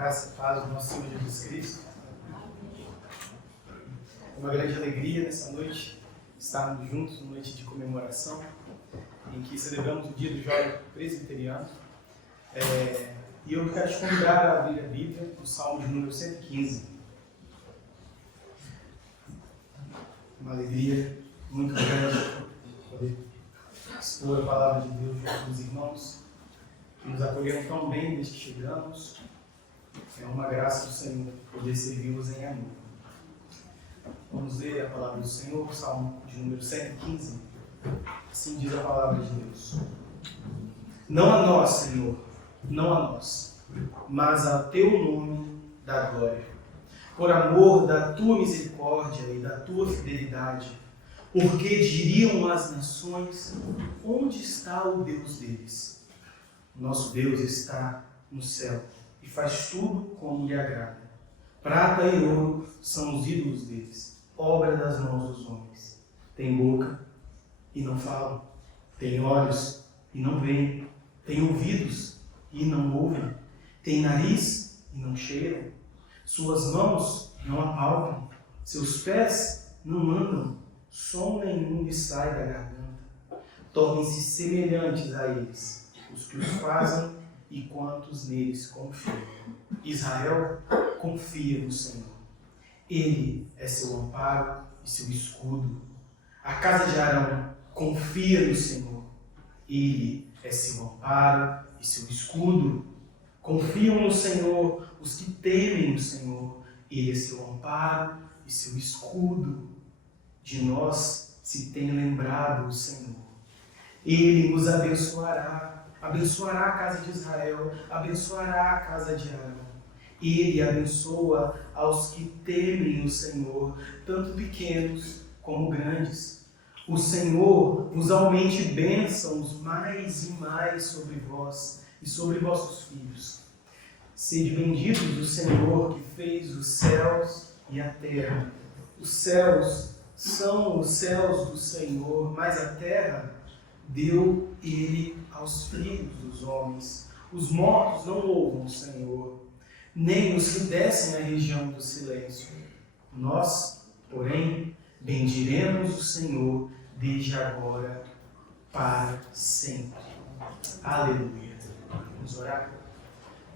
Graça e paz do nosso Senhor Jesus Cristo. É uma grande alegria nessa noite estarmos juntos, uma noite de comemoração, em que celebramos o Dia do Jovem Presbiteriano. E eu quero te convidar a abrir a Bíblia, no Salmo de número 115. Uma alegria muito grande poder expor a palavra de Deus junto com os irmãos que nos acolheram tão bem desde que chegamos. É uma graça do Senhor poder servi-los em amor. Vamos ler a palavra do Senhor, Salmo de número 115. Assim diz a palavra de Deus. Não a nós, Senhor, não a nós, mas a teu nome dá glória. Por amor da tua misericórdia e da tua fidelidade, porque diriam as nações, onde está o Deus deles? Nosso Deus está no céu e faz tudo como lhe agrada. Prata e ouro são os ídolos deles, obra das mãos dos homens. Tem boca e não falam, tem olhos e não veem, tem ouvidos e não ouvem, tem nariz e não cheiram, suas mãos não apalpam, seus pés não andam, som nenhum lhe sai da garganta. Tornem-se semelhantes a eles, os que os fazem e quantos neles confiam. Israel confia no Senhor. Ele é seu amparo e seu escudo. A casa de Arão confia no Senhor. Ele é seu amparo e seu escudo. Confiam no Senhor os que temem o Senhor. Ele é seu amparo e seu escudo. De nós se tem lembrado o Senhor. Ele nos abençoará, abençoará a casa de Israel, abençoará a casa de Arão. Ele abençoa aos que temem o Senhor, tanto pequenos como grandes. O Senhor vos aumente bênçãos mais e mais sobre vós e sobre vossos filhos. Sede benditos do Senhor que fez os céus e a terra. Os céus são os céus do Senhor, mas a terra deu ele aos filhos dos homens. Os mortos não louvam o Senhor, nem os que descem à região do silêncio. Nós, porém, bendiremos o Senhor desde agora para sempre. Aleluia. Vamos orar?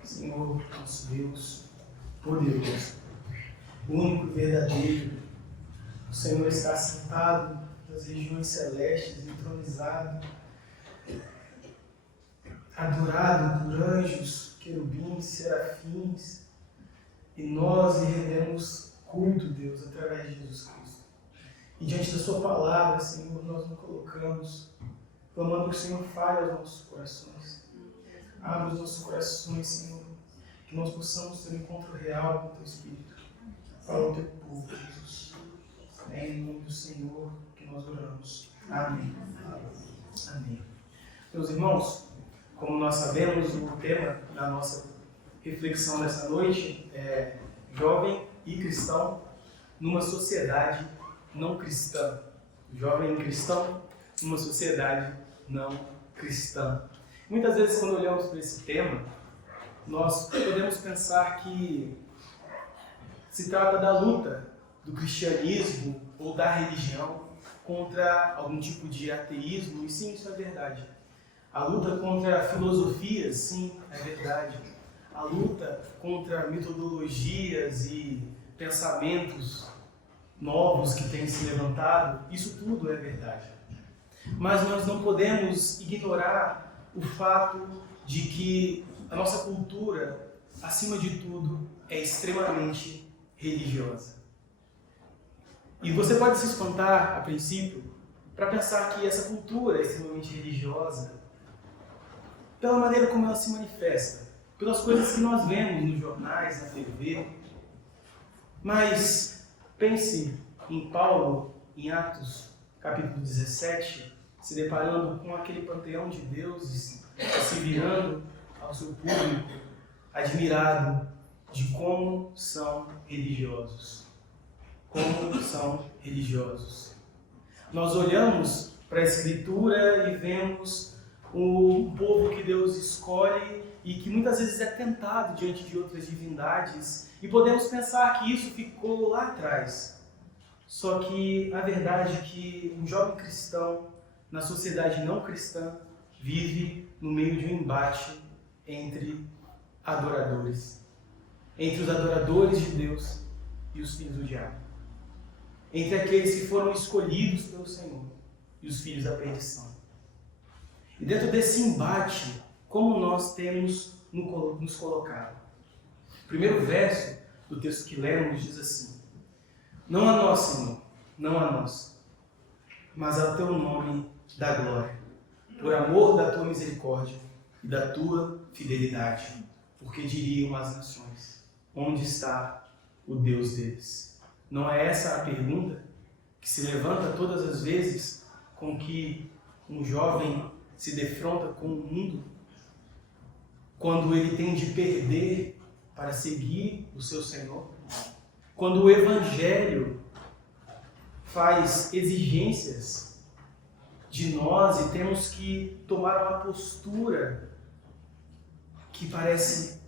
Senhor, nosso Deus, poderoso, único e verdadeiro, o Senhor está sentado nas regiões celestes, entronizado, adorado por anjos, querubins, serafins, e nós lhe rendemos culto, Deus, através de Jesus Cristo. E diante da sua palavra, Senhor, nós nos colocamos, clamando que o Senhor fale aos nossos corações. Abra os nossos corações, Senhor, que nós possamos ter um encontro real com o Teu Espírito, para o Teu povo, Jesus. É em nome do Senhor que nós oramos. Amém. Amém. Meus irmãos, como nós sabemos, o tema da nossa reflexão dessa noite é jovem e cristão numa sociedade não cristã. Jovem cristão numa sociedade não cristã. Muitas vezes, quando olhamos para esse tema, nós podemos pensar que se trata da luta do cristianismo ou da religião contra algum tipo de ateísmo, e sim, isso é verdade. A luta contra filosofias, sim, é verdade. A luta contra metodologias e pensamentos novos que têm se levantado, isso tudo é verdade. Mas nós não podemos ignorar o fato de que a nossa cultura, acima de tudo, é extremamente religiosa. E você pode se espantar, a princípio, para pensar que essa cultura é extremamente religiosa pela maneira como ela se manifesta, pelas coisas que nós vemos nos jornais, na TV. Mas pense em Paulo, em Atos, capítulo 17, se deparando com aquele panteão de deuses, se virando ao seu público, admirado de como são religiosos. Como são religiosos. Nós olhamos para a Escritura e vemos um povo que Deus escolhe e que muitas vezes é tentado diante de outras divindades, e podemos pensar que isso ficou lá atrás. Só que a verdade é que um jovem cristão, na sociedade não cristã, vive no meio de um embate entre adoradores. Entre os adoradores de Deus e os filhos do diabo. Entre aqueles que foram escolhidos pelo Senhor e os filhos da perdição. E dentro desse embate, como nós temos nos colocado? O primeiro verso do texto que lemos diz assim: não a nós, Senhor, não a nós, mas ao teu nome dá glória, por amor da tua misericórdia e da tua fidelidade, porque diriam as nações: onde está o Deus deles? Não é essa a pergunta que se levanta todas as vezes com que um jovem se defronta com o mundo, quando ele tem de perder para seguir o seu Senhor? Quando o Evangelho faz exigências de nós e temos que tomar uma postura que parece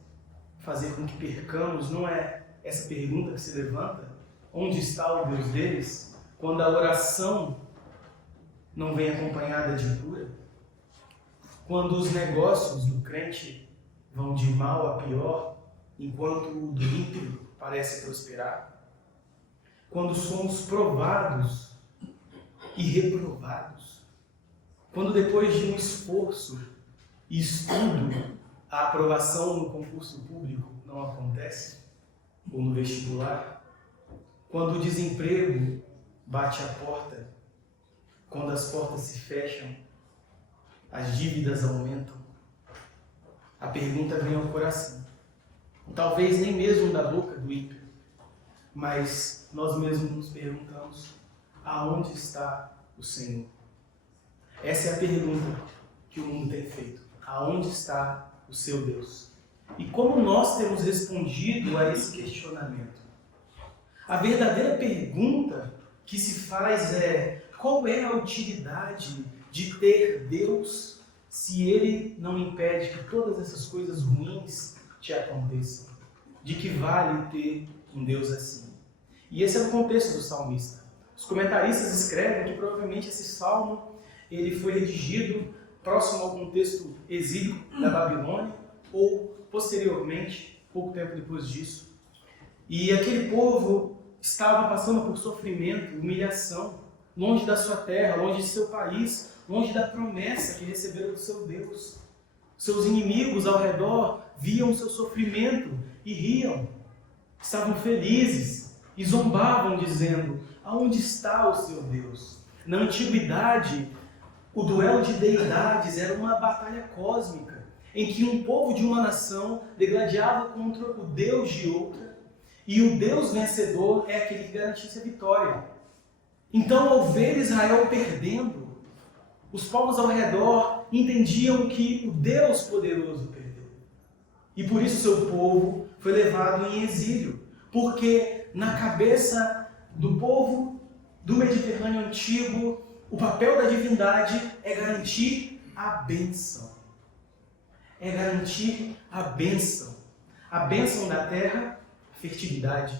fazer com que percamos, não é essa pergunta que se levanta? Onde está o Deus deles? Quando a oração não vem acompanhada de cura? Quando os negócios do crente vão de mal a pior, enquanto o do ímpio parece prosperar? Quando somos provados e reprovados? Quando depois de um esforço e estudo, a aprovação no concurso público não acontece? Ou no vestibular? Quando o desemprego bate a porta? Quando as portas se fecham? As dívidas aumentam? A pergunta vem ao coração. Talvez nem mesmo da boca do ímpio, mas nós mesmos nos perguntamos: aonde está o Senhor? Essa é a pergunta que o mundo tem feito. Aonde está o seu Deus? E como nós temos respondido a esse questionamento? A verdadeira pergunta que se faz é: qual é a utilidade de ter Deus se Ele não impede que todas essas coisas ruins te aconteçam? De que vale ter um Deus assim? E esse é o contexto do salmista. Os comentaristas escrevem que provavelmente esse salmo ele foi redigido próximo ao contexto exílico da Babilônia ou posteriormente, pouco tempo depois disso. E aquele povo estava passando por sofrimento, humilhação, longe da sua terra, longe de seu país, longe da promessa que receberam do seu Deus. Seus inimigos ao redor viam o seu sofrimento e riam. Estavam felizes e zombavam, dizendo: aonde está o seu Deus? Na antiguidade, o duelo de deidades era uma batalha cósmica, em que um povo de uma nação degladiava contra o Deus de outra, e o Deus vencedor é aquele que garantisse a vitória. Então, ao ver Israel perdendo, os povos ao redor entendiam que o Deus poderoso perdeu. E por isso seu povo foi levado em exílio, porque na cabeça do povo do Mediterrâneo antigo, o papel da divindade é garantir a bênção. É garantir a bênção. A bênção da terra, a fertilidade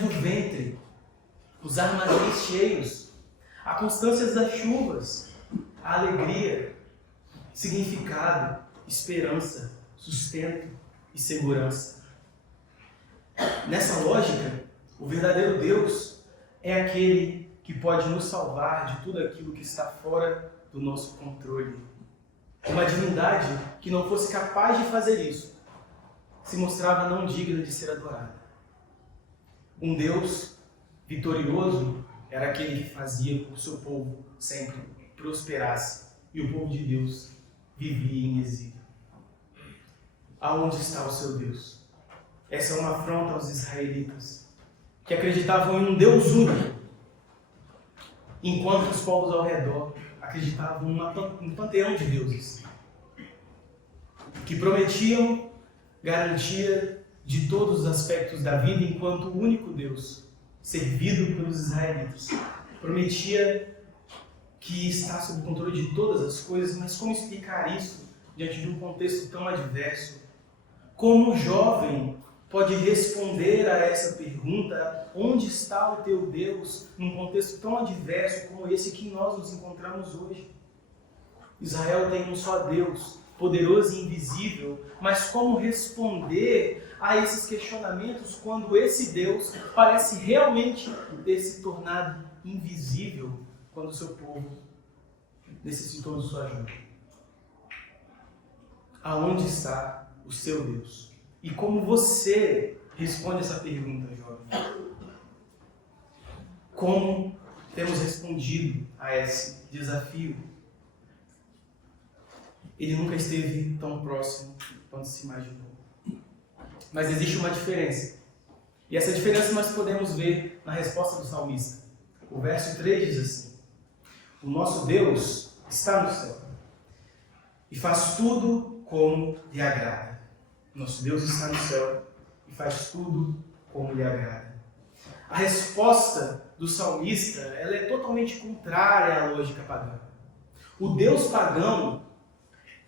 do ventre, os armazéns cheios, a constância das chuvas, a alegria, significado, esperança, sustento e segurança. Nessa lógica, o verdadeiro Deus é aquele que pode nos salvar de tudo aquilo que está fora do nosso controle. Uma divindade que não fosse capaz de fazer isso se mostrava não digna de ser adorada. Um Deus vitorioso era aquele que fazia com que o seu povo sempre prosperasse e o povo de Deus vivia em exílio. Aonde está o seu Deus? Essa é uma afronta aos israelitas, que acreditavam em um Deus único, enquanto os povos ao redor acreditavam em um panteão de deuses, que prometiam garantia de todos os aspectos da vida, enquanto o único Deus, servido pelos israelitas, prometia que está sob o controle de todas as coisas, mas como explicar isso diante de um contexto tão adverso? Como o jovem pode responder a essa pergunta, onde está o teu Deus, num contexto tão adverso como esse que nós nos encontramos hoje? Israel tem um só Deus, poderoso e invisível, mas como responder a esses questionamentos quando esse Deus parece realmente ter se tornado invisível quando o seu povo necessitou de sua ajuda? Aonde está o seu Deus? E como você responde essa pergunta, jovem? Como temos respondido a esse desafio? Ele nunca esteve tão próximo quanto se imaginou. Mas existe uma diferença. E essa diferença nós podemos ver na resposta do salmista. O verso 3 diz assim: o nosso Deus está no céu e faz tudo como lhe agrada. Nosso Deus está no céu e faz tudo como lhe agrada. A resposta do salmista, ela é totalmente contrária à lógica pagã. O Deus pagão,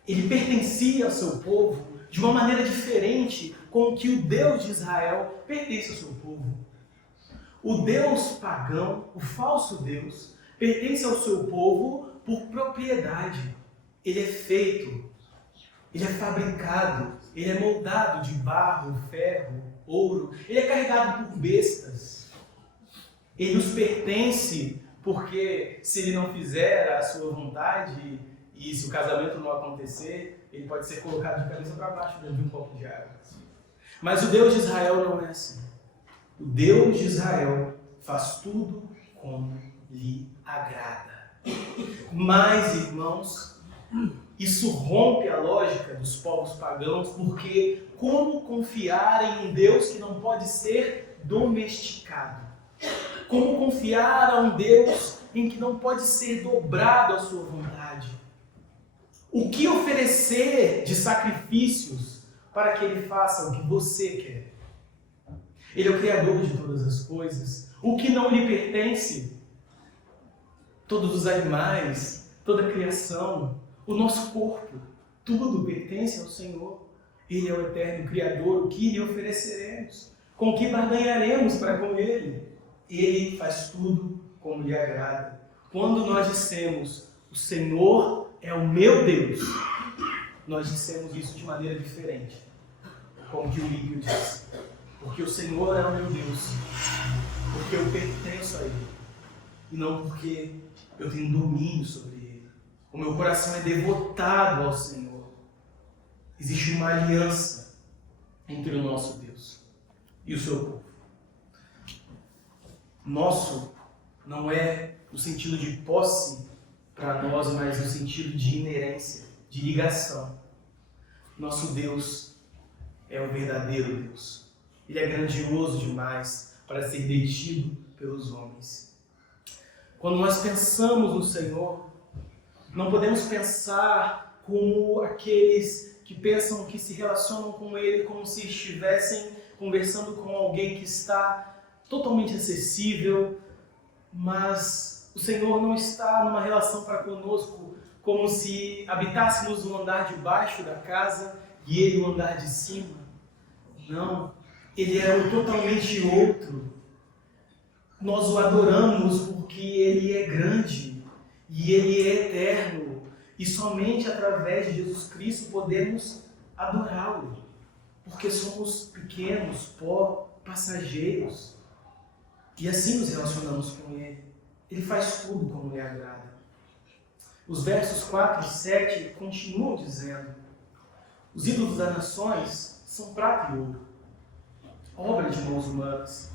ele pertencia ao seu povo de uma maneira diferente com que o Deus de Israel pertence ao seu povo. O Deus pagão, o falso Deus, pertence ao seu povo por propriedade. Ele é feito, ele é fabricado, ele é moldado de barro, ferro, ouro. Ele é carregado por bestas. Ele nos pertence porque se ele não fizer a sua vontade e se o casamento não acontecer, ele pode ser colocado de cabeça para baixo dentro de um copo de água. Mas o Deus de Israel não é assim. O Deus de Israel faz tudo como lhe agrada. Mas, irmãos, isso rompe a lógica dos povos pagãos, porque como confiar em um Deus que não pode ser domesticado? Como confiar a um Deus em que não pode ser dobrado à sua vontade? O que oferecer de sacrifícios para que Ele faça o que você quer? Ele é o Criador de todas as coisas. O que não lhe pertence? Todos os animais, toda a criação, o nosso corpo, tudo pertence ao Senhor. Ele é o eterno Criador. O que lhe ofereceremos? Com o que barganharemos para com Ele? Ele faz tudo como lhe agrada. Quando nós dissemos, o Senhor é o meu Deus, nós dissemos isso de maneira diferente, como que o ímpio disse. Porque o Senhor é o meu Deus, porque eu pertenço a Ele, e não porque eu tenho domínio sobre Ele. O meu coração é devotado ao Senhor. Existe uma aliança entre o nosso Deus e o seu povo. Nosso não é no sentido de posse para nós, mas no sentido de inerência, de ligação. Nosso Deus é o verdadeiro Deus. Ele é grandioso demais para ser detido pelos homens. Quando nós pensamos no Senhor, não podemos pensar como aqueles que pensam que se relacionam com Ele como se estivessem conversando com alguém que está totalmente acessível, mas o Senhor não está numa relação para conosco como se habitássemos no andar de baixo da casa e Ele no andar de cima. Não, Ele é o totalmente outro. Nós o adoramos porque Ele é grande e Ele é eterno. E somente através de Jesus Cristo podemos adorá-lo. Porque somos pequenos, pó, passageiros. E assim nos relacionamos com Ele. Ele faz tudo como lhe agrada. Os versos 4 e 7 continuam dizendo: os ídolos das nações são prata e ouro, obra de mãos humanas.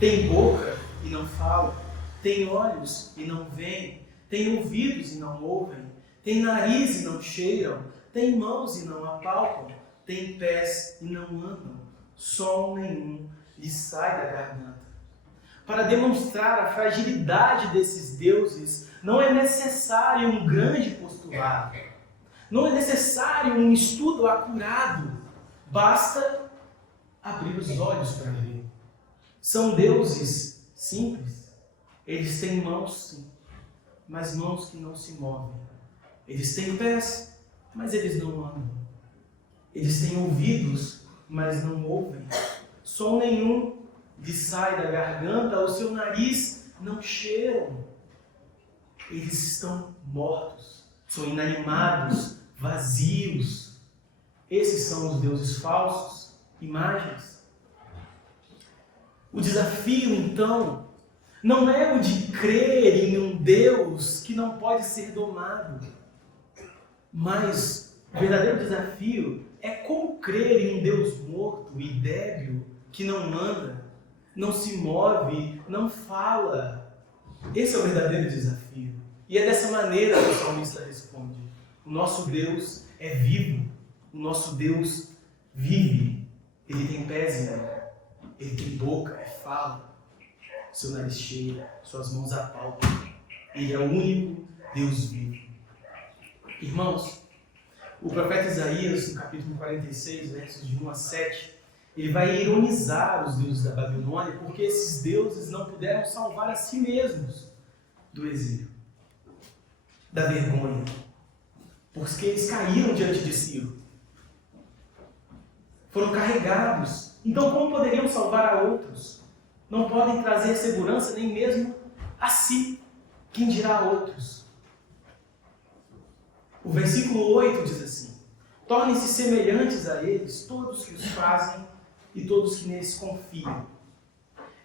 Tem boca e não falam, tem olhos e não veem, tem ouvidos e não ouvem, tem nariz e não cheiram, tem mãos e não apalpam, tem pés e não andam, som nenhum lhe sai da garganta. Para demonstrar a fragilidade desses deuses, não é necessário um grande postulado, não é necessário um estudo acurado, basta abrir os olhos para ver. São deuses simples, eles têm mãos sim, mas mãos que não se movem. Eles têm pés, mas eles não andam. Eles têm ouvidos, mas não ouvem. Som nenhum lhes sai da garganta, o seu nariz não cheiram. Eles estão mortos, são inanimados, vazios. Esses são os deuses falsos, imagens. O desafio, então, não é o de crer em um Deus que não pode ser domado, mas o verdadeiro desafio é como crer em um Deus morto e débil que não anda, não se move, não fala. Esse é o verdadeiro desafio. E é dessa maneira que o salmista responde. O nosso Deus é vivo, o nosso Deus vive. Ele tem pés e mão, ele tem boca, fala, seu nariz cheira, suas mãos apalpam. Ele é o único Deus vivo. Irmãos, o profeta Isaías, no capítulo 46, versos de 1 a 7, ele vai ironizar os deuses da Babilônia, porque esses deuses não puderam salvar a si mesmos do exílio, da vergonha, porque eles caíram diante de Ciro. Foram carregados. Então, como poderiam salvar a outros? Não podem trazer segurança nem mesmo a si. Quem dirá a outros? O versículo 8 diz assim: tornem-se semelhantes a eles todos que os fazem e todos que neles confiam.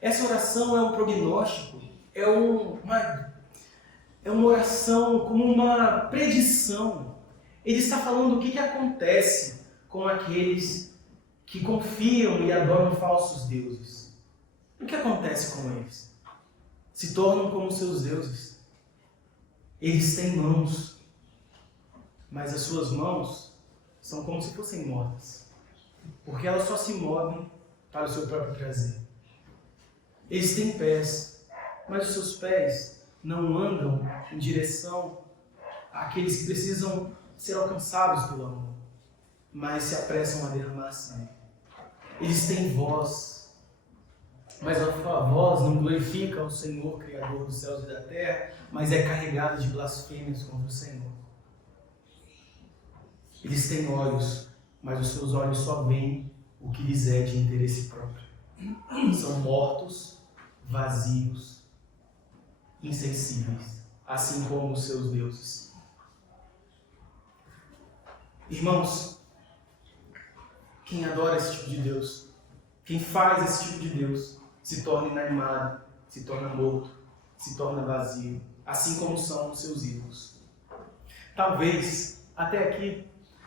Essa oração é um prognóstico, é uma oração como uma predição. Ele está falando o que acontece com aqueles que confiam e adoram falsos deuses. O que acontece com eles? Se tornam como seus deuses. Eles têm mãos, mas as suas mãos são como se fossem mortas, porque elas só se movem para o seu próprio prazer. Eles têm pés, mas os seus pés não andam em direção àqueles que precisam ser alcançados pelo amor, mas se apressam a derramar sangue. Eles têm voz, mas a sua voz não glorifica o Senhor, Criador dos céus e da terra, mas é carregada de blasfêmias contra o Senhor. Eles têm olhos, mas os seus olhos só veem o que lhes é de interesse próprio. São mortos, vazios, insensíveis, assim como os seus deuses. Irmãos, quem adora esse tipo de Deus, quem faz esse tipo de Deus, se torna inanimado, se torna morto, se torna vazio, assim como são os seus ídolos. Talvez, até aqui,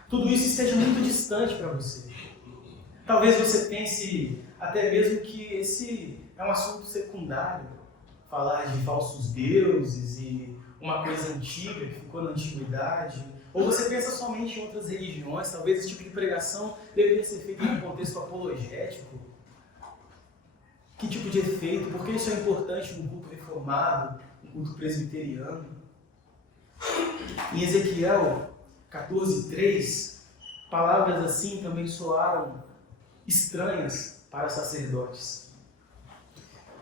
tudo isso esteja muito distante para você. Talvez você pense até mesmo que esse é um assunto secundário, falar de falsos deuses e uma coisa antiga que ficou na antiguidade. Ou você pensa somente em outras religiões, talvez esse tipo de pregação deveria ser feito em um contexto apologético. Que tipo de efeito? Por que isso é importante no culto reformado, no culto presbiteriano? Em Ezequiel 14:3, palavras assim também soaram estranhas para sacerdotes.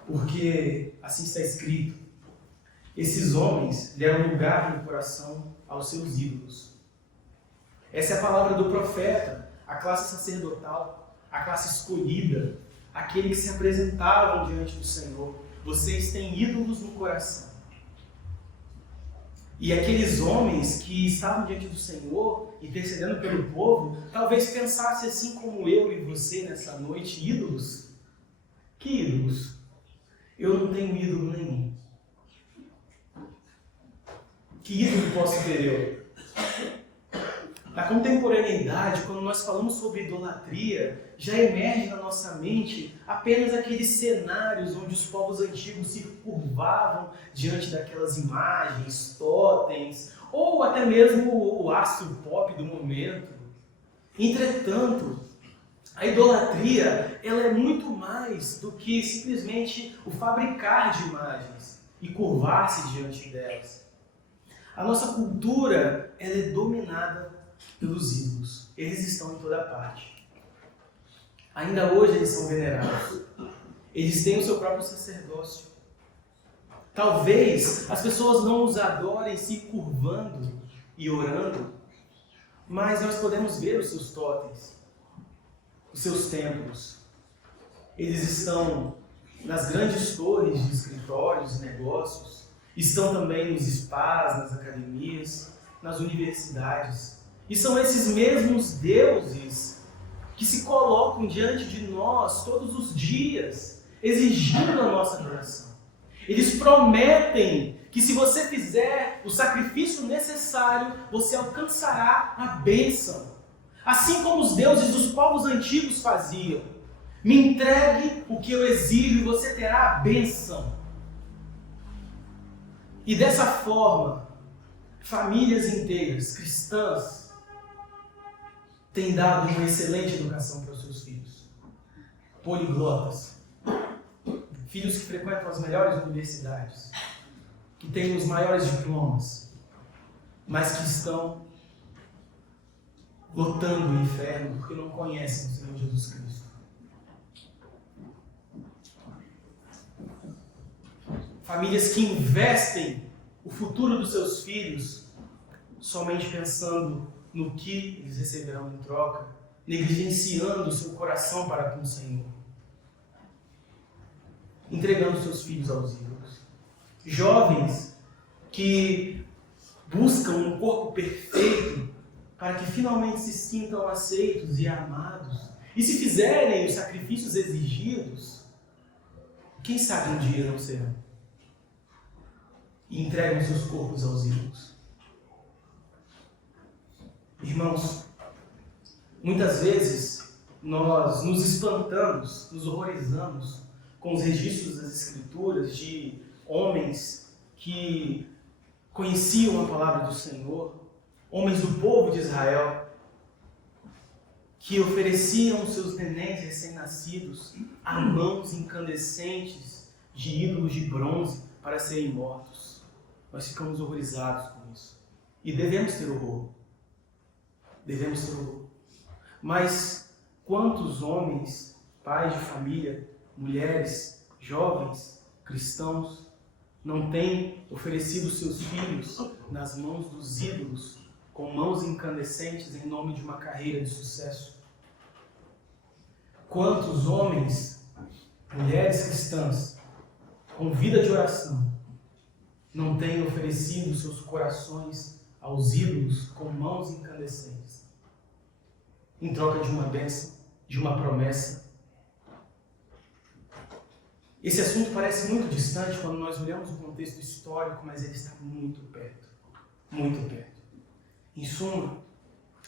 Porque assim está escrito: esses homens deram lugar no coração aos seus ídolos. Essa é a palavra do profeta, a classe sacerdotal, a classe escolhida, aquele que se apresentavam diante do Senhor. Vocês têm ídolos no coração. E aqueles homens que estavam diante do Senhor, intercedendo pelo povo, talvez pensassem assim como eu e você nessa noite: ídolos? Que ídolos? Eu não tenho ídolo nenhum. Que ídolo posso ter eu? Na contemporaneidade, quando nós falamos sobre idolatria, já emerge na nossa mente apenas aqueles cenários onde os povos antigos se curvavam diante daquelas imagens, totens, ou até mesmo o astro pop do momento. Entretanto, a idolatria ela é muito mais do que simplesmente o fabricar de imagens e curvar-se diante delas. A nossa cultura ela é dominada pelos ídolos. Eles estão em toda parte. Ainda hoje eles são venerados. Eles têm o seu próprio sacerdócio. Talvez as pessoas não os adorem se curvando e orando, mas nós podemos ver os seus totens, os seus templos. Eles estão nas grandes torres de escritórios e negócios, estão também nos spas, nas academias, nas universidades. E são esses mesmos deuses que se colocam diante de nós todos os dias, exigindo a nossa adoração. Eles prometem que se você fizer o sacrifício necessário, você alcançará a bênção. Assim como os deuses dos povos antigos faziam. Me entregue o que eu exijo e você terá a bênção. E dessa forma, famílias inteiras, cristãs, têm dado uma excelente educação para os seus filhos. Poliglotas. Filhos que frequentam as melhores universidades, que têm os maiores diplomas, mas que estão lotando o inferno porque não conhecem o Senhor Jesus Cristo. Famílias que investem o futuro dos seus filhos somente pensando no que eles receberão em troca, negligenciando o seu coração para com o Senhor, entregando seus filhos aos ídolos. Jovens que buscam um corpo perfeito para que finalmente se sintam aceitos e amados. E se fizerem os sacrifícios exigidos, quem sabe um dia não serão. E entregam seus corpos aos ídolos. Irmãos, muitas vezes nós nos espantamos, nos horrorizamos com os registros das Escrituras de homens que conheciam a palavra do Senhor, homens do povo de Israel, que ofereciam seus nenéns recém-nascidos a mãos incandescentes de ídolos de bronze para serem mortos. Nós ficamos horrorizados com isso. E devemos ter horror. Devemos ter horror. Mas quantos homens, pais de família, mulheres, jovens, cristãos, não têm oferecido seus filhos nas mãos dos ídolos, com mãos incandescentes em nome de uma carreira de sucesso? Quantos homens, mulheres cristãs, com vida de oração, não têm oferecido seus corações aos ídolos com mãos incandescentes, em troca de uma bênção, de uma promessa? Esse assunto parece muito distante quando nós olhamos o contexto histórico, mas ele está muito perto. Muito perto. Em suma,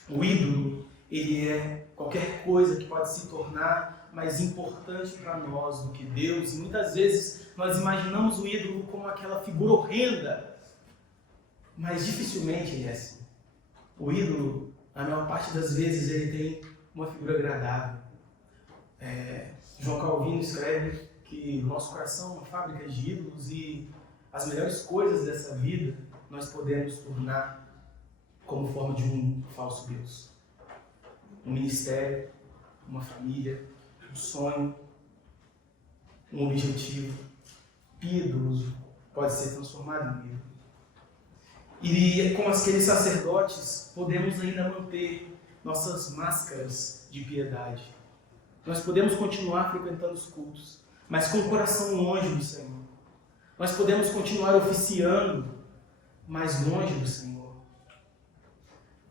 o ídolo, ele é qualquer coisa que pode se tornar mais importante para nós do que Deus. E muitas vezes nós imaginamos o ídolo como aquela figura horrenda, mas dificilmente ele é assim. O ídolo, na maior parte das vezes, ele tem uma figura agradável. João Calvino escreve que o nosso coração é uma fábrica de ídolos e as melhores coisas dessa vida nós podemos tornar como forma de um falso Deus. Um ministério, uma família, um sonho, um objetivo piedoso pode ser transformado em ídolo. E como aqueles sacerdotes, podemos ainda manter nossas máscaras de piedade. Nós podemos continuar frequentando os cultos, mas com o coração longe do Senhor. Nós podemos continuar oficiando, mas longe do Senhor.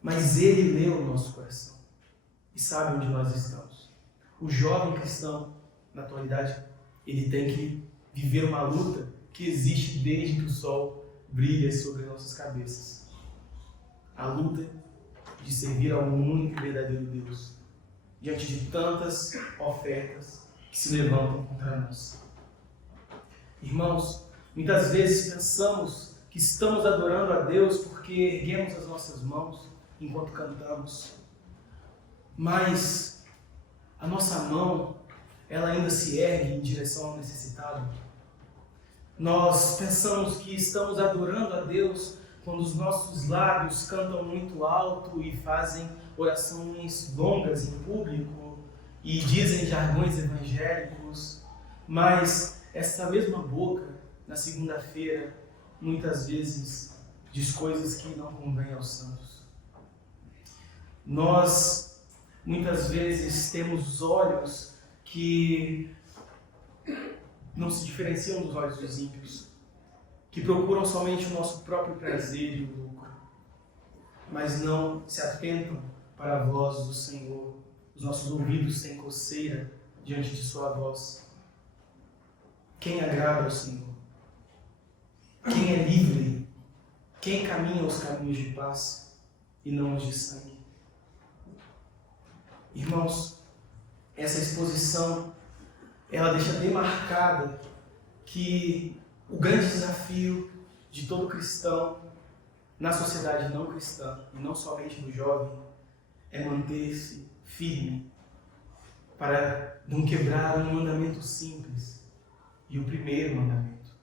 Mas Ele lê o nosso coração e sabe onde nós estamos. O jovem cristão, na atualidade, ele tem que viver uma luta que existe desde que o sol brilha sobre nossas cabeças. A luta de servir ao único e verdadeiro Deus, diante de tantas ofertas que se levantam contra nós. Irmãos, muitas vezes pensamos que estamos adorando a Deus porque erguemos as nossas mãos enquanto cantamos. Mas a nossa mão, ela ainda se ergue em direção ao necessitado. Nós pensamos que estamos adorando a Deus quando os nossos lábios cantam muito alto e fazem orações longas em público e dizem jargões evangélicos, mas essa mesma boca na segunda-feira, muitas vezes diz coisas que não convêm aos santos. Nós, muitas vezes, temos olhos que não se diferenciam dos olhos dos ímpios, que procuram somente o nosso próprio prazer e o lucro, mas não se atentam para a voz do Senhor. Os nossos ouvidos têm coceira diante de sua voz. Quem agrada ao Senhor? Quem é livre? Quem caminha os caminhos de paz e não os de sangue? Irmãos, essa exposição, ela deixa demarcada que o grande desafio de todo cristão na sociedade não cristã, e não somente do jovem, é manter-se firme para não quebrar um mandamento simples. E o primeiro mandamento: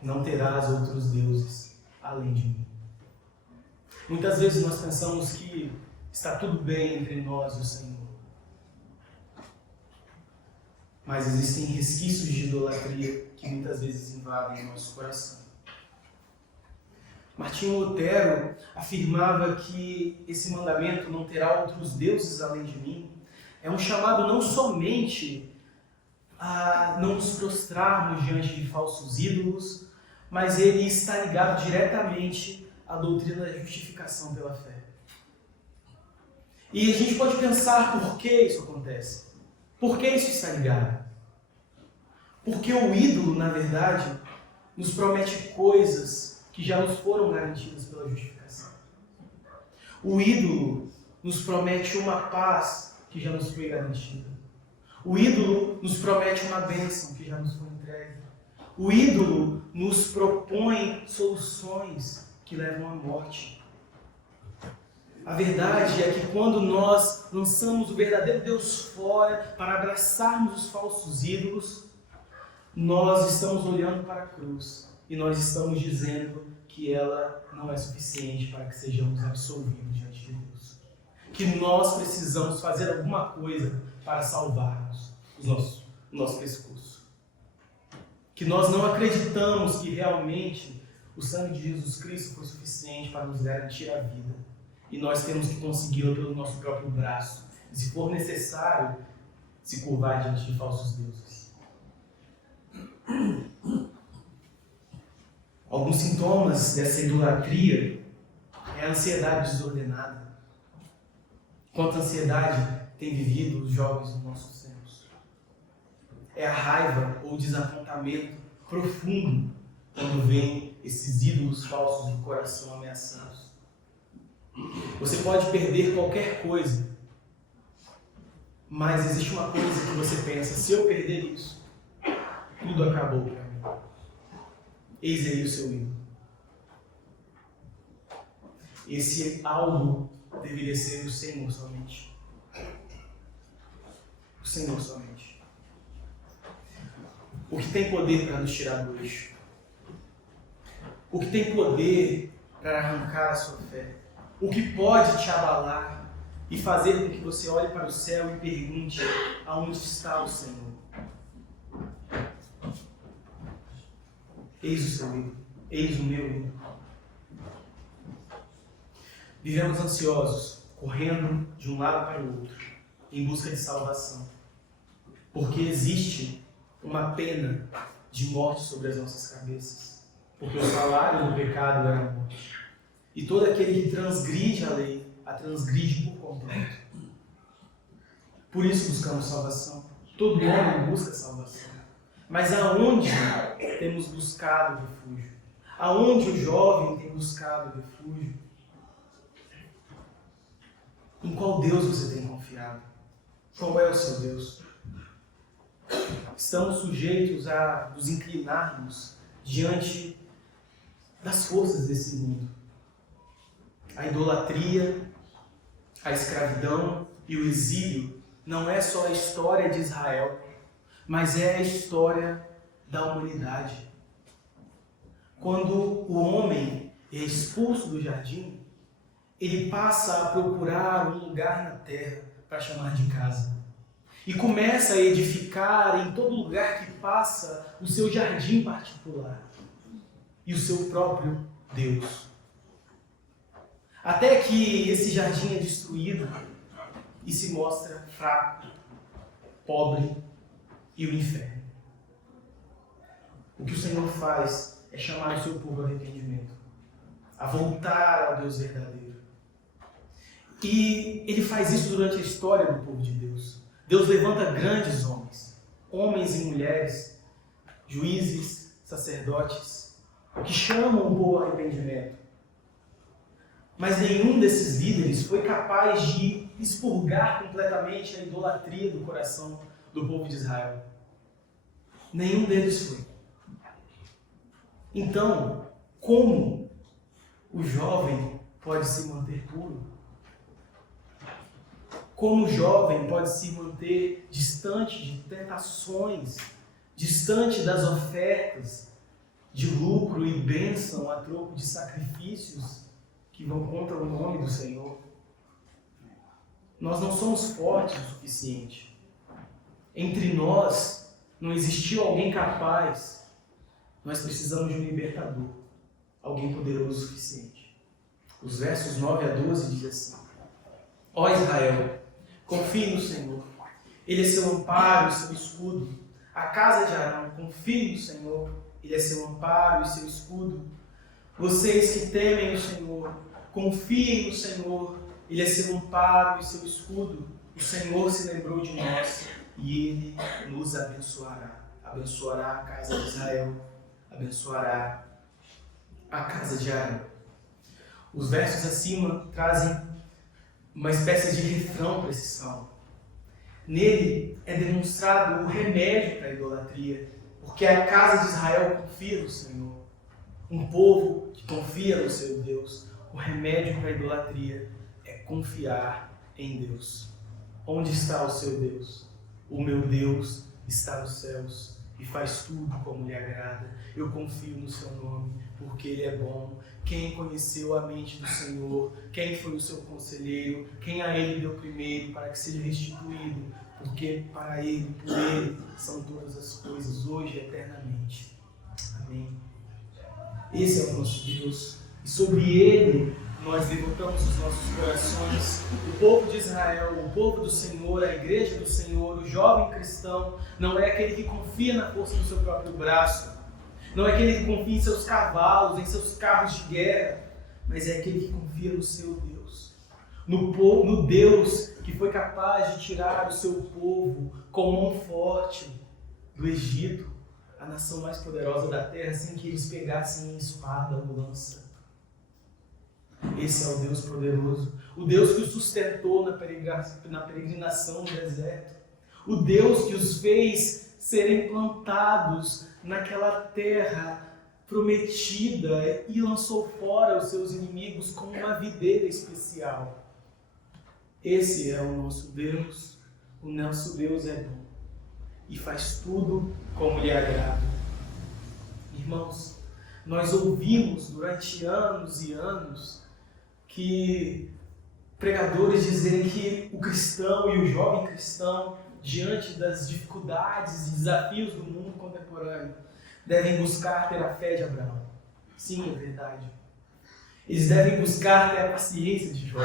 não terás outros deuses além de mim. Muitas vezes nós pensamos que está tudo bem entre nós e o Senhor. Mas existem resquícios de idolatria que muitas vezes invadem o nosso coração. Martinho Lutero afirmava que esse mandamento, não terá outros deuses além de mim, é um chamado não somente a não nos prostrarmos diante de falsos ídolos, mas ele está ligado diretamente à doutrina da justificação pela fé. E a gente pode pensar por que isso acontece. Por que isso está ligado? Porque o ídolo, na verdade, nos promete coisas que já nos foram garantidas pela justificação. O ídolo nos promete uma paz que já nos foi garantida. O ídolo nos promete uma bênção que já nos foi entregue. O ídolo nos propõe soluções que levam à morte. A verdade é que quando nós lançamos o verdadeiro Deus fora para abraçarmos os falsos ídolos, nós estamos olhando para a cruz e nós estamos dizendo que ela não é suficiente para que sejamos absolvidos diante de Deus. Que nós precisamos fazer alguma coisa para salvarmos o nosso pescoço. Que nós não acreditamos que realmente o sangue de Jesus Cristo foi suficiente para nos garantir a vida. E nós temos que consegui-lo pelo nosso próprio braço. E se for necessário, se curvar diante de falsos deuses. Alguns sintomas dessa idolatria é a ansiedade desordenada. Quanta ansiedade tem vivido os jovens nos nossos tempos. É a raiva ou desapontamento profundo quando vem esses ídolos falsos do coração ameaçados. Você pode perder qualquer coisa, mas existe uma coisa que você pensa: se eu perder isso, tudo acabou para mim. Eis aí o seu ídolo. Esse algo deveria ser o Senhor somente. O Senhor somente. O que tem poder para nos tirar do eixo? O que tem poder para arrancar a sua fé? O que pode te abalar e fazer com que você olhe para o céu e pergunte: aonde está o Senhor? Eis o seu ídolo, eis o meu ídolo. Vivemos ansiosos, correndo de um lado para o outro, em busca de salvação. Porque existe uma pena de morte sobre as nossas cabeças. Porque o salário do pecado é a morte. E todo aquele que transgride a lei, a transgride por completo. Por isso buscamos salvação. Todo homem busca salvação. Mas aonde temos buscado refúgio? Aonde o jovem tem buscado refúgio? Em qual Deus você tem confiado? Qual é o seu Deus? Estamos sujeitos a nos inclinarmos diante das forças desse mundo. A idolatria, a escravidão e o exílio não é só a história de Israel, mas é a história da humanidade. Quando o homem é expulso do jardim, ele passa a procurar um lugar na terra para chamar de casa. E começa a edificar em todo lugar que passa o seu jardim particular. e o seu próprio Deus. Até que esse jardim é destruído e se mostra fraco, pobre e o inferno. O que o Senhor faz é chamar o seu povo ao arrependimento, a voltar ao Deus verdadeiro. E ele faz isso durante a história do povo de Deus. Deus levanta grandes homens, homens e mulheres, juízes, sacerdotes, que chamam o povo ao arrependimento. Mas nenhum desses líderes foi capaz de expurgar completamente a idolatria do coração do povo de Israel. Nenhum deles foi. Então, como o jovem pode se manter puro? Como o jovem pode se manter distante de tentações, distante das ofertas de lucro e bênção a troco de sacrifícios que vão contra o nome do Senhor? Nós não somos fortes o suficiente. Entre nós não existiu alguém capaz. Nós precisamos de um libertador, alguém poderoso o suficiente. Os versos 9 a 12 diz assim: Ó Israel, confie no Senhor. Ele é seu amparo e seu escudo. A casa de Arão, confie no Senhor. Ele é seu amparo e seu escudo. Vocês que temem o Senhor, confiem no Senhor. Ele é seu amparo e seu escudo. O Senhor se lembrou de nós e Ele nos abençoará. Abençoará a casa de Israel. Abençoará a casa de Arão. Os versos acima trazem uma espécie de refrão para esse salmo. Nele é demonstrado o remédio para a idolatria, porque a casa de Israel confia no Senhor. Um povo que confia no seu Deus. O remédio para a idolatria é confiar em Deus. Onde está o seu Deus? O meu Deus está nos céus e faz tudo como lhe agrada. Eu confio no seu nome, porque ele é bom. Quem conheceu a mente do Senhor? Quem foi o seu conselheiro? Quem a ele deu primeiro para que seja restituído? Porque para ele, por ele, são todas as coisas, hoje e eternamente. Amém. Esse é o nosso Deus. E sobre ele nós levantamos os nossos corações. O povo de Israel, o povo do Senhor, a igreja do Senhor, o jovem cristão, não é aquele que confia na força do seu próprio braço, não é aquele que confia em seus cavalos, em seus carros de guerra, mas é aquele que confia no seu Deus, no Deus que foi capaz de tirar o seu povo com mão forte do Egito, a nação mais poderosa da terra, sem que eles pegassem espada ou lança. Esse é o Deus poderoso, o Deus que os sustentou na peregrinação no deserto, o Deus que os fez serem plantados naquela terra prometida e lançou fora os seus inimigos como uma videira especial. Esse é o nosso Deus. O nosso Deus é bom e faz tudo como lhe agrada. Irmãos, nós ouvimos durante anos e anos que pregadores dizem que o cristão e o jovem cristão, diante das dificuldades e desafios do mundo contemporâneo, devem buscar ter a fé de Abraão. Sim, é verdade. Eles devem buscar ter a paciência de Jó.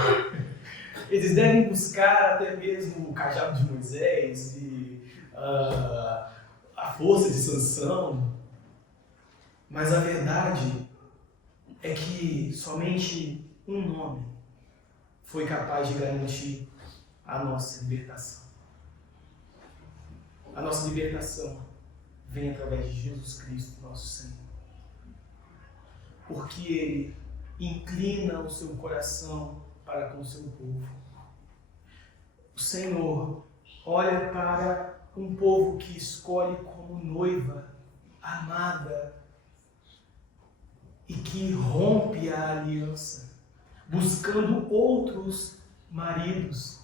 Eles devem buscar até mesmo o cajado de Moisés e a força de Sansão. Mas a verdade é que somente um nome foi capaz de garantir a nossa libertação. A nossa libertação vem através de Jesus Cristo, nosso Senhor. Porque Ele inclina o seu coração para com o seu povo. O Senhor olha para um povo que escolhe como noiva amada e que rompe a aliança, buscando outros maridos.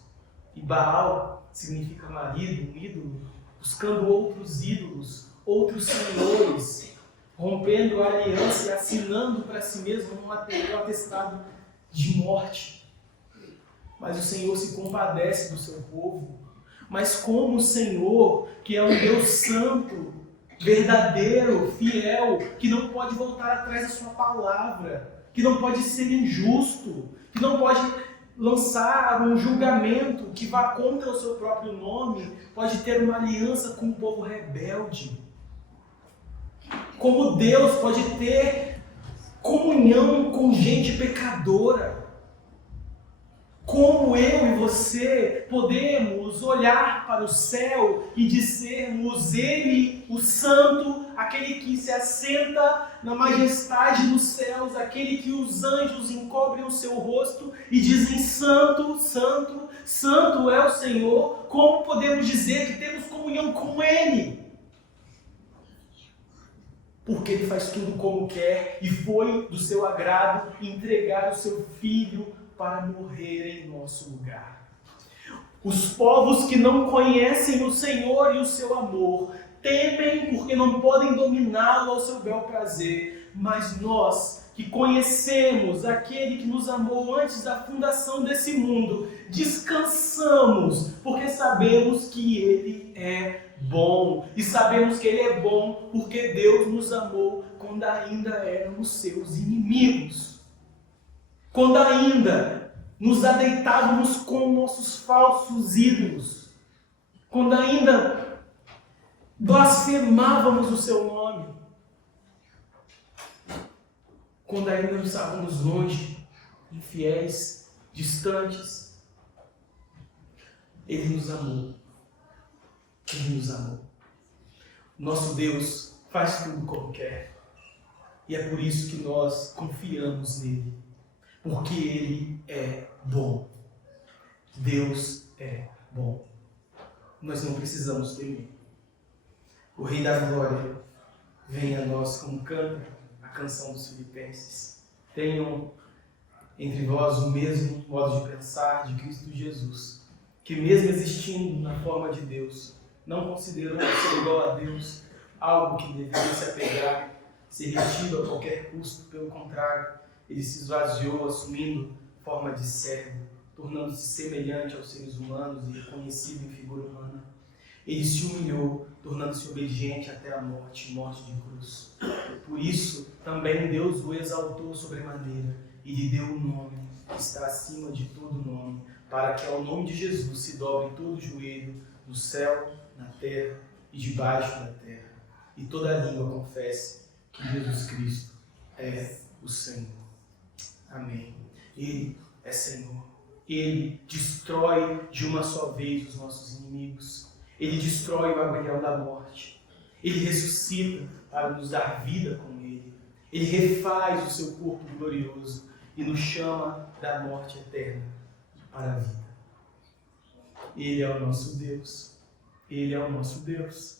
E Baal significa marido, um ídolo. Buscando outros ídolos, outros senhores, rompendo a aliança e assinando para si mesmo um atestado de morte. Mas o Senhor se compadece do seu povo. Mas como o Senhor, que é um Deus santo, verdadeiro, fiel, que não pode voltar atrás da sua palavra, que não pode ser injusto, que não pode lançar um julgamento que vá contra o seu próprio nome, pode ter uma aliança com o povo rebelde. Como Deus pode ter comunhão com gente pecadora. Como eu e você podemos olhar para o céu e dizermos: Ele, o Santo, aquele que se assenta na majestade dos céus, aquele que os anjos encobrem o seu rosto e dizem: Santo, Santo, Santo é o Senhor. Como podemos dizer que temos comunhão com Ele? Porque Ele faz tudo como quer e foi do seu agrado entregar o seu Filho para morrer em nosso lugar. Os povos que não conhecem o Senhor e o seu amor temem porque não podem dominá-lo ao seu bel prazer, mas nós que conhecemos aquele que nos amou antes da fundação desse mundo, descansamos porque sabemos que Ele é bom, e sabemos que Ele é bom porque Deus nos amou quando ainda éramos seus inimigos. Quando ainda nos adeitávamos com nossos falsos ídolos. Quando ainda blasfemávamos o seu nome. Quando ainda estávamos longe, infiéis, distantes. Ele nos amou. Ele nos amou. Nosso Deus faz tudo como quer. E é por isso que nós confiamos nele. Porque Ele é bom. Deus é bom. Nós não precisamos temer. O Rei da Glória vem a nós como canta a canção dos Filipenses. Tenham entre vós o mesmo modo de pensar de Cristo Jesus, que mesmo existindo na forma de Deus, não considerou ser igual a Deus algo que deveria se apegar, ser retido a qualquer custo. Pelo contrário, Ele se esvaziou, assumindo forma de servo, tornando-se semelhante aos seres humanos e reconhecido em figura humana. Ele se humilhou, tornando-se obediente até a morte, morte de cruz. Por isso, também Deus o exaltou sobremaneira e lhe deu um nome que está acima de todo nome, para que ao nome de Jesus se dobre todo o joelho, no céu, na terra e debaixo da terra, e toda língua confesse que Jesus Cristo é o Senhor. Amém. Ele é Senhor. Ele destrói de uma só vez os nossos inimigos. Ele destrói o aguilhão da morte. Ele ressuscita para nos dar vida com Ele. Ele refaz o seu corpo glorioso e nos chama da morte eterna para a vida. Ele é o nosso Deus. Ele é o nosso Deus.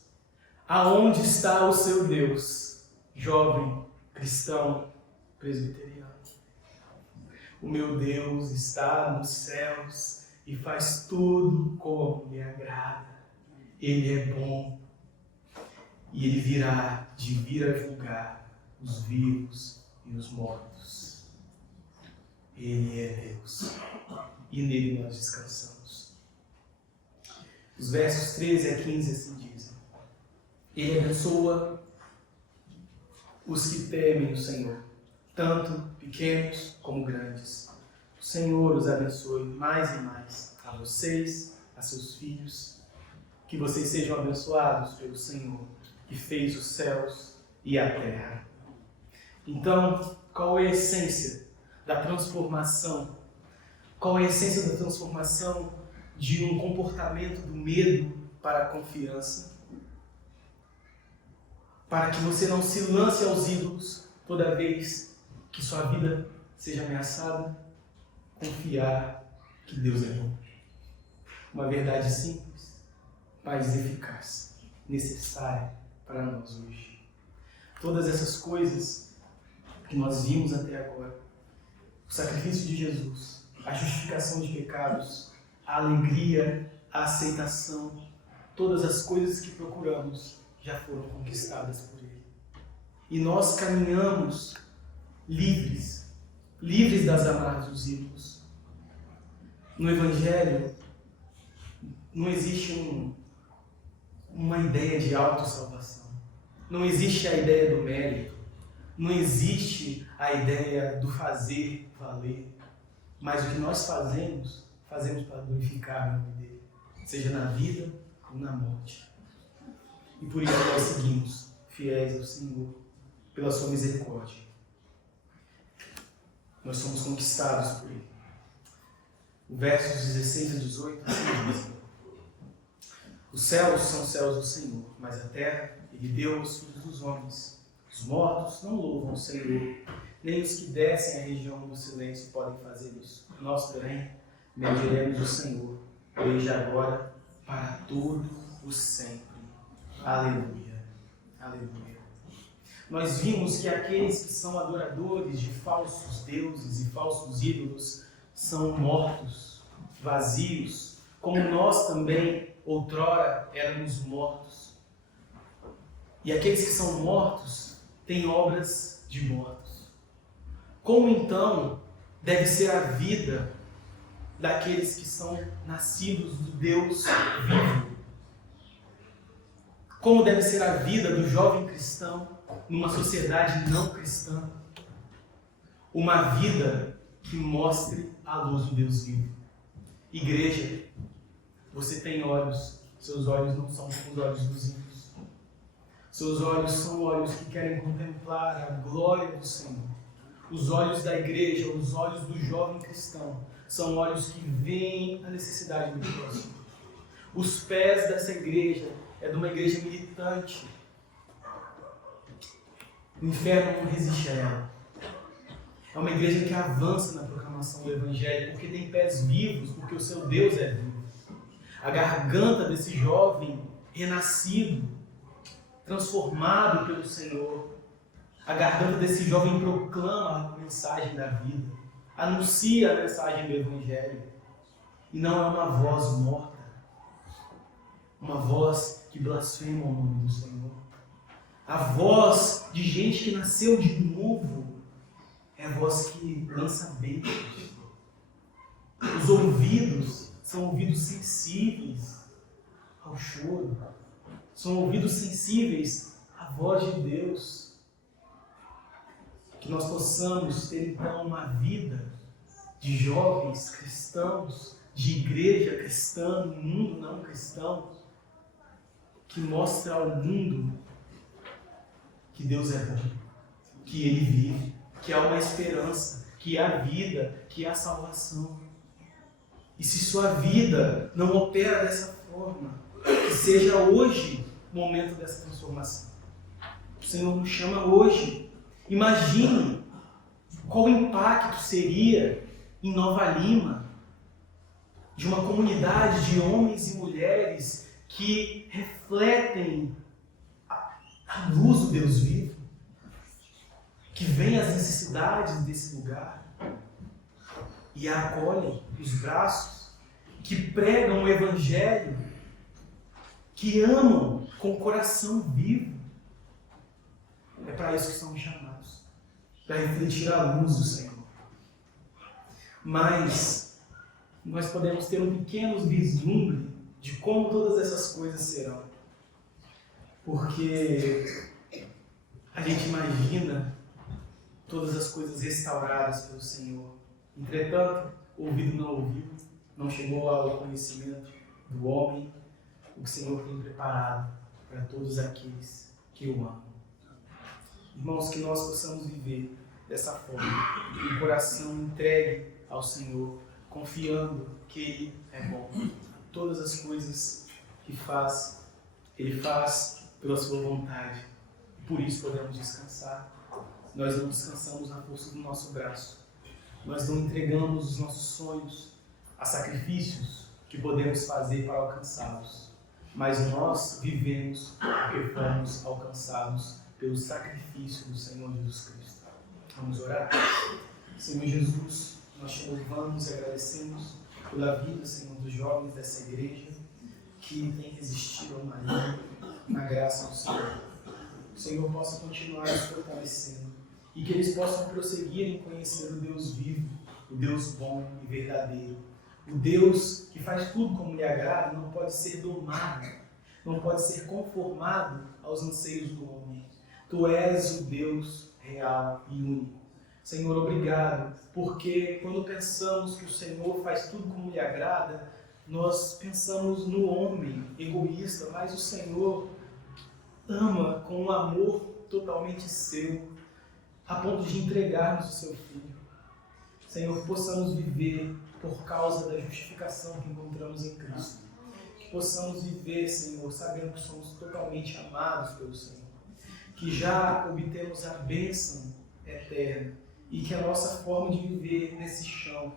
Aonde está o seu Deus, jovem cristão presbiteriano? O meu Deus está nos céus e faz tudo como lhe agrada. Ele é bom e Ele virá de vir a julgar os vivos e os mortos. Ele é Deus e nele nós descansamos. Os versos 13 a 15 assim dizem: Ele abençoa os que temem o Senhor, tanto pequenos como grandes. O Senhor os abençoe mais e mais, a vocês, a seus filhos, que vocês sejam abençoados pelo Senhor, que fez os céus e a terra. Então, qual é a essência da transformação? Qual é a essência da transformação de um comportamento do medo para a confiança? Para que você não se lance aos ídolos toda vez que sua vida seja ameaçada, confiar que Deus é bom. Uma verdade simples, mas eficaz, necessária para nós hoje. Todas essas coisas que nós vimos até agora, o sacrifício de Jesus, a justificação de pecados, a alegria, a aceitação, todas as coisas que procuramos já foram conquistadas por Ele. E nós caminhamos livres das amarras dos ídolos. No Evangelho, não existe uma ideia de autossalvação. Não existe a ideia do mérito, não existe a ideia do fazer valer, mas o que nós fazemos para glorificar o nome dele, seja na vida ou na morte. E por isso nós seguimos fiéis ao Senhor, pela sua misericórdia. Nós somos conquistados por ele. O versos 16 a 18 diz: os céus são céus do Senhor, mas a terra ele deu aos filhos dos homens. Os mortos não louvam o Senhor, nem os que descem à região do silêncio podem fazer isso. Nós, porém, bendiremos o Senhor, desde agora, para todo o sempre. Aleluia. Aleluia. Nós vimos que aqueles que são adoradores de falsos deuses e falsos ídolos são mortos, vazios, como nós também, outrora, éramos mortos. E aqueles que são mortos têm obras de mortos. Como então deve ser a vida daqueles que são nascidos do Deus vivo? Como deve ser a vida do jovem cristão numa sociedade não cristã? Uma vida que mostre a luz do Deus vivo. Igreja, você tem olhos, seus olhos não são como os olhos dos ímpios. Seus olhos são olhos que querem contemplar a glória do Senhor. Os olhos da igreja, os olhos do jovem cristão, são olhos que veem a necessidade do próximo. Os pés dessa igreja é de uma igreja militante. O inferno não resiste a ela. É uma igreja que avança na proclamação do Evangelho, porque tem pés vivos, porque o seu Deus é vivo. A garganta desse jovem renascido, transformado pelo Senhor, a garganta desse jovem proclama a mensagem da vida, anuncia a mensagem do Evangelho, e não é uma voz morta, uma voz que blasfema o nome do Senhor. A voz de gente que nasceu de novo é a voz que lança beijos. Os ouvidos são ouvidos sensíveis ao choro, são ouvidos sensíveis à voz de Deus. Que nós possamos ter então uma vida de jovens cristãos, de igreja cristã, no mundo não cristão, que mostra ao mundo que Deus é bom, que Ele vive, que há uma esperança, que há vida, que há salvação. E se sua vida não opera dessa forma, que seja hoje o momento dessa transformação. O Senhor nos chama hoje. Imagine qual impacto seria em Nova Lima, de uma comunidade de homens e mulheres que refletem a luz do Deus vivo, que veem as necessidades desse lugar e a acolhem os braços, que pregam o Evangelho, que amam com o coração vivo. É para isso que somos chamados, para refletir a luz do Senhor. Mas nós podemos ter um pequeno vislumbre de como todas essas coisas serão. Porque a gente imagina todas as coisas restauradas pelo Senhor. Entretanto, o ouvido não ouviu, não chegou ao conhecimento do homem o que o Senhor tem preparado para todos aqueles que o amam. Irmãos, que nós possamos viver dessa forma, com o coração entregue ao Senhor, confiando que Ele é bom. Todas as coisas que faz, Ele faz pela sua vontade. E por isso podemos descansar. Nós não descansamos na força do nosso braço. Nós não entregamos os nossos sonhos a sacrifícios que podemos fazer para alcançá-los. Mas nós vivemos porque fomos alcançados pelo sacrifício do Senhor Jesus Cristo. Vamos orar? Senhor Jesus, nós te louvamos e agradecemos pela vida, Senhor, dos jovens dessa igreja que tem resistido ao maligno na graça do Senhor. Que o Senhor possa continuar nos fortalecendo e que eles possam prosseguir em conhecer o Deus vivo, o Deus bom e verdadeiro. O Deus que faz tudo como lhe agrada não pode ser domado, não pode ser conformado aos anseios do homem. Tu és o Deus real e único. Senhor, obrigado, porque quando pensamos que o Senhor faz tudo como lhe agrada, nós pensamos no homem egoísta, mas o Senhor ama com um amor totalmente seu, a ponto de entregar-nos o seu Filho. Senhor, possamos viver por causa da justificação que encontramos em Cristo. Que possamos viver, Senhor, sabendo que somos totalmente amados pelo Senhor. Que já obtemos a bênção eterna e que a nossa forma de viver nesse chão,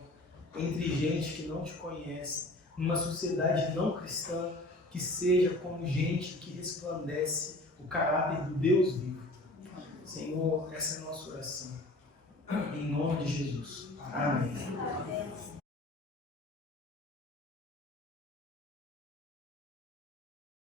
entre gente que não te conhece, numa sociedade não cristã, que seja como gente que resplandece o caráter do Deus vivo. Senhor, essa é a nossa oração. Em nome de Jesus. Amém.